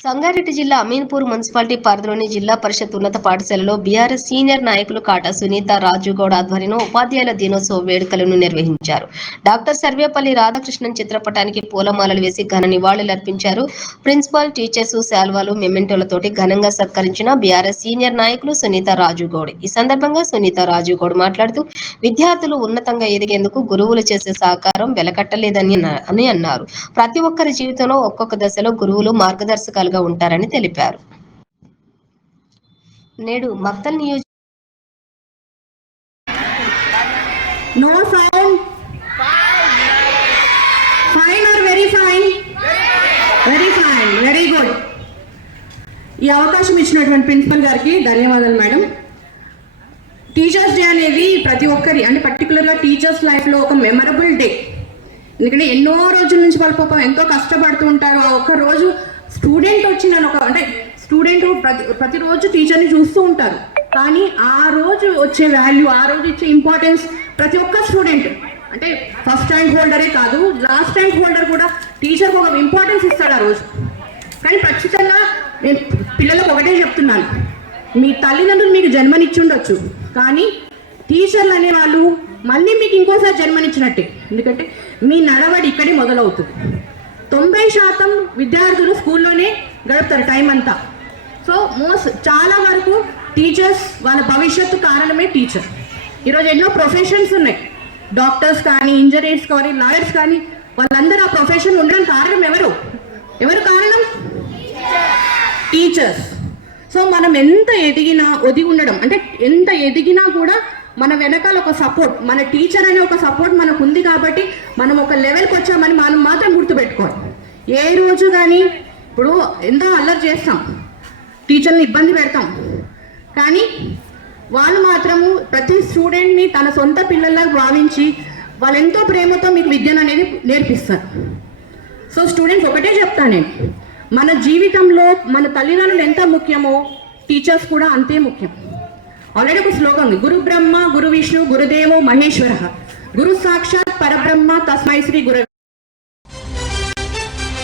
సంగారెడ్డి జిల్లా అమీన్పూర్ మున్సిపాలిటీ పరిధిలోని జిల్లా పరిషత్ ఉన్నత పాఠశాలలో బీఆర్ఎస్ సీనియర్ నాయకులు కాటా సునీత రాజుగౌడ్ ఆధ్వర్యంలో ఉపాధ్యాయుల దినోత్సవ వేడుకలను నిర్వహించారు. డాక్టర్ సర్వేపల్లి రాధాకృష్ణన్ చిత్రపటానికి పూలమాలలు వేసి ఘన నివాళులు అర్పించారు. ప్రిన్సిపాల్ టీచర్స్ శాల్వాలు మెమెంటోలతోటి ఘనంగా సత్కరించిన బీఆర్ఎస్ సీనియర్ నాయకులు సునీత రాజుగౌడ్ ఈ సందర్భంగా సునీత రాజుగౌడ్ మాట్లాడుతూ విద్యార్థులు ఉన్నతంగా ఎదిగేందుకు గురువులు చేసే సహకారం వెలకట్టలేదని అని అన్నారు. ప్రతి ఒక్కరి జీవితంలో ఒక్కొక్క దశలో గురువులు మార్గదర్శకాలుగా ఉంటారని తెలిపారు. నేడు మక్తల్ నియోజక no sound fine are very fine very fine very good ఈ అవకాశం ఇచ్చినటువంటి ప్రిన్సిపల్ గారికి ధన్యవాదాలు మేడం. టీచర్స్ డే అనేది ప్రతి ఒక్కరి అంటే పర్టికులర్గా టీచర్స్ లైఫ్లో ఒక మెమరబుల్ డే. ఎందుకంటే ఎన్నో రోజుల నుంచి వాళ్ళు పాపం ఎంతో కష్టపడుతూ ఉంటారు. ఆ ఒక్క రోజు స్టూడెంట్ వచ్చి నన్ను ఒక అంటే స్టూడెంట్ ప్రతి ప్రతిరోజు టీచర్ని చూస్తూ ఉంటారు. కానీ ఆ రోజు వచ్చే వాల్యూ ఆ రోజు ఇచ్చే ఇంపార్టెన్స్ ప్రతి ఒక్క స్టూడెంట్ అంటే ఫస్ట్ ర్యాంక్ హోల్డరే కాదు లాస్ట్ ర్యాంక్ హోల్డర్ కూడా టీచర్కి ఒక ఇంపార్టెన్స్ ఇస్తాడు ఆ రోజు. కానీ ఖచ్చితంగా నేను పిల్లలకు ఒకటే చెప్తున్నాను. మీ తల్లిదండ్రులు మీకు జన్మనిచ్చుండొచ్చు. కానీ టీచర్లు అనే వాళ్ళు మళ్ళీ మీకు ఇంకోసారి జన్మనిచ్చినట్టే. ఎందుకంటే మీ నడవడి ఇక్కడే మొదలవుతుంది. తొంభై శాతం విద్యార్థులు స్కూల్లోనే గడుపుతారు టైం అంతా. సో మోస్ట్ చాలా వరకు టీచర్స్ వాళ్ళ భవిష్యత్తు కారణమే టీచర్. ఈరోజు ఎన్నో ప్రొఫెషన్స్ ఉన్నాయి. డాక్టర్స్ కానీ ఇంజనీర్స్ కానీ లాయర్స్ కానీ వాళ్ళందరూ ఆ ప్రొఫెషన్ ఉండడం కారణం ఎవరు? ఎవరు కారణం? టీచర్స్. సో మనం ఎంత ఎదిగినా ఒదిగి ఉండడం అంటే ఎంత ఎదిగినా కూడా మన వెనకాల ఒక సపోర్ట్ మన టీచర్ అనే ఒక సపోర్ట్ మనకు ఉంది కాబట్టి మనం ఒక లెవెల్కి వచ్చామని మనం మాత్రం గుర్తుపెట్టుకోవాలి. ఏ రోజు కానీ ఇప్పుడు ఎంతో అల్లరి చేస్తాం టీచర్ని ఇబ్బంది పెడతాం. కానీ వాళ్ళు మాత్రము ప్రతి స్టూడెంట్ని తన సొంత పిల్లల్లా భావించి వాళ్ళు ఎంతో ప్రేమతో మీకు విద్యను అనేది నేర్పిస్తారు. సో స్టూడెంట్స్ ఒకటే చెప్తాను నేను. మన జీవితంలో మన తల్లిదండ్రులు ఎంత ముఖ్యమో టీచర్స్ కూడా అంతే ముఖ్యం. ఆల్రెడీ ఒక శ్లోకం ఉంది. గురు బ్రహ్మ గురు విష్ణు గురుదేవో మహేశ్వర. గురు సాక్షాత్ పరబ్రహ్మ తస్మై శ్రీ గురు